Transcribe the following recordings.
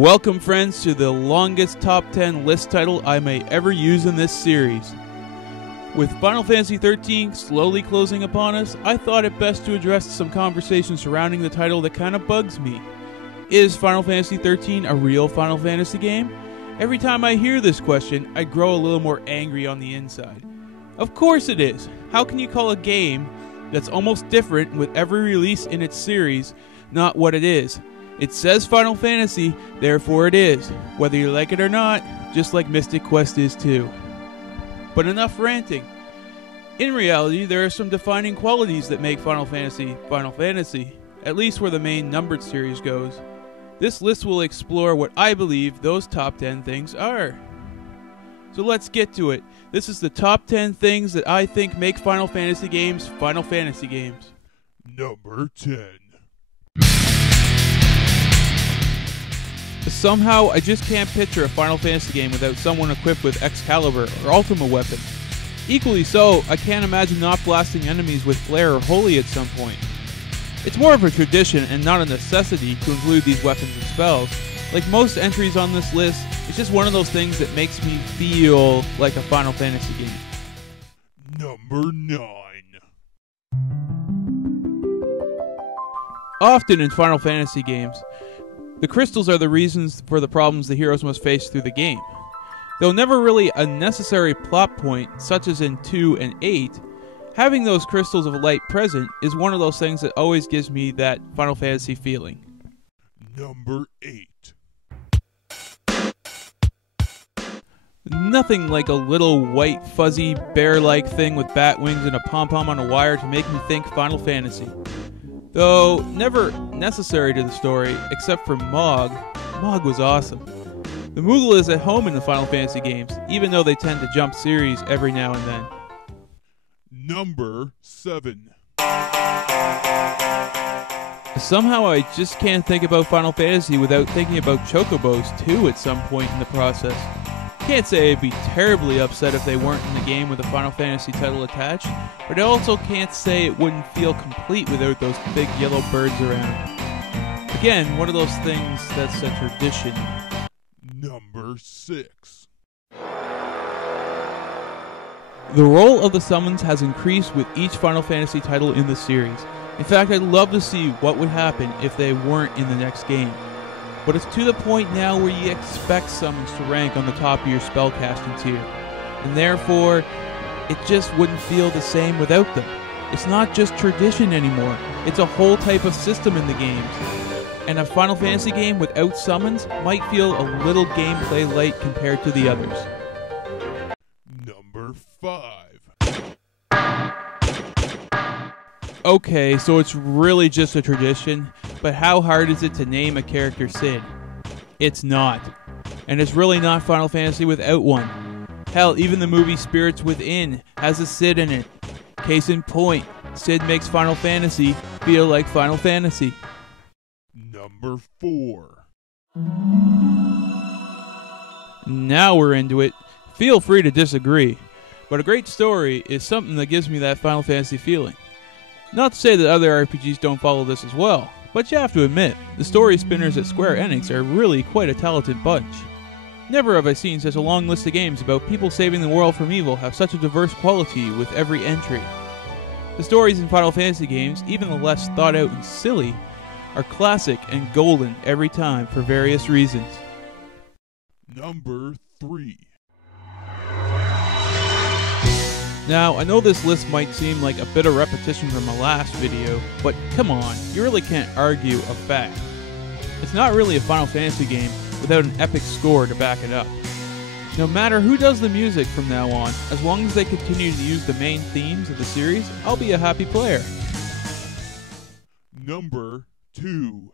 Welcome, friends, to the longest top 10 list title I may ever use in this series. With Final Fantasy XIII slowly closing upon us, I thought it best to address some conversation surrounding the title that kind of bugs me. Is Final Fantasy XIII a real Final Fantasy game? Every time I hear this question, I grow a little more angry on the inside. Of course it is. How can you call a game that's almost different with every release in its series not what it is? It says Final Fantasy, therefore it is, whether you like it or not, just like Mystic Quest is too. But enough ranting. In reality, there are some defining qualities that make Final Fantasy, at least where the main numbered series goes. This list will explore what I believe those top 10 things are. So let's get to it. This is the top 10 things that I think make Final Fantasy games Final Fantasy games. Number 10. Somehow, I just can't picture a Final Fantasy game without someone equipped with Excalibur or Ultima weapon. Equally so, I can't imagine not blasting enemies with Flare or Holy at some point. It's more of a tradition and not a necessity to include these weapons and spells. Like most entries on this list, it's just one of those things that makes me feel like a Final Fantasy game. Number 9. Often in Final Fantasy games, the crystals are the reasons for the problems the heroes must face through the game. Though never really a necessary plot point, such as in 2 and 8, having those crystals of light present is one of those things that always gives me that Final Fantasy feeling. Number 8. Nothing like a little white, fuzzy, bear-like thing with bat wings and a pom-pom on a wire to make me think Final Fantasy. Though never necessary to the story, except for Mog. Mog was awesome. The Moogle is at home in the Final Fantasy games, even though they tend to jump series every now and then. Number 7. Somehow I just can't think about Final Fantasy without thinking about Chocobos too at some point in the process. Can't say I'd be terribly upset if they weren't in the game with a Final Fantasy title attached, but I also can't say it wouldn't feel complete without those big yellow birds around. Again, one of those things that's a tradition. Number 6. The role of the summons has increased with each Final Fantasy title in the series. In fact, I'd love to see what would happen if they weren't in the next game. But it's to the point now where you expect summons to rank on the top of your spellcasting tier. And therefore, it just wouldn't feel the same without them. It's not just tradition anymore, it's a whole type of system in the games. And a Final Fantasy game without summons might feel a little gameplay light compared to the others. Number 5. Okay, so it's really just a tradition, but how hard is it to name a character Cid? It's not. And it's really not Final Fantasy without one. Hell, even the movie Spirits Within has a Cid in it. Case in point, Cid makes Final Fantasy feel like Final Fantasy. Number 4. Now we're into it. Feel free to disagree, but a great story is something that gives me that Final Fantasy feeling. Not to say that other RPGs don't follow this as well, but you have to admit, the story spinners at Square Enix are really quite a talented bunch. Never have I seen such a long list of games about people saving the world from evil have such a diverse quality with every entry. The stories in Final Fantasy games, even the less thought out and silly, are classic and golden every time for various reasons. Number 3. Now, I know this list might seem like a bit of repetition from my last video, but come on, you really can't argue a fact. It's not really a Final Fantasy game without an epic score to back it up. No matter who does the music from now on, as long as they continue to use the main themes of the series, I'll be a happy player. Number 2.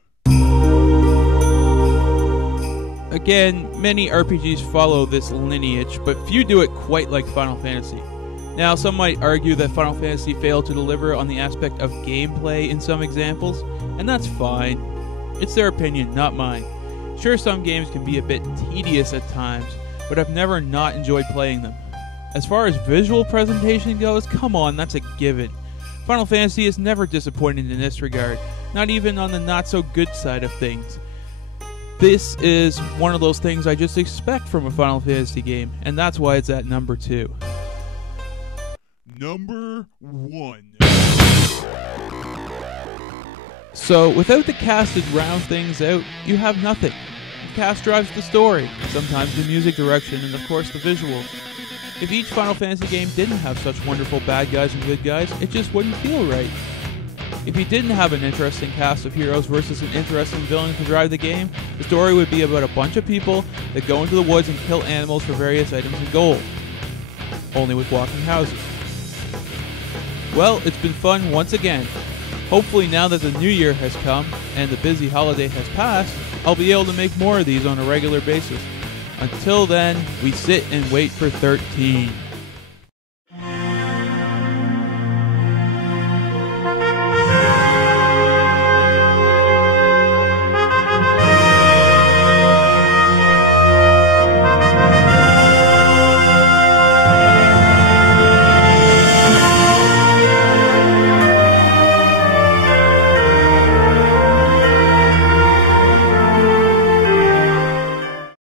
Again, many RPGs follow this lineage, but few do it quite like Final Fantasy. Now, some might argue that Final Fantasy failed to deliver on the aspect of gameplay in some examples, and that's fine. It's their opinion, not mine. Sure, some games can be a bit tedious at times, but I've never not enjoyed playing them. As far as visual presentation goes, come on, that's a given. Final Fantasy is never disappointed in this regard, not even on the not-so-good side of things. This is one of those things I just expect from a Final Fantasy game, and that's why it's at number 2. Number 1. So, without the cast to round things out, you have nothing. The cast drives the story, sometimes the music direction, and of course the visuals. If each Final Fantasy game didn't have such wonderful bad guys and good guys, it just wouldn't feel right. If you didn't have an interesting cast of heroes versus an interesting villain to drive the game, the story would be about a bunch of people that go into the woods and kill animals for various items and gold. Only with walking houses. Well, it's been fun once again. Hopefully now that the new year has come and the busy holiday has passed, I'll be able to make more of these on a regular basis. Until then, we sit and wait for 13.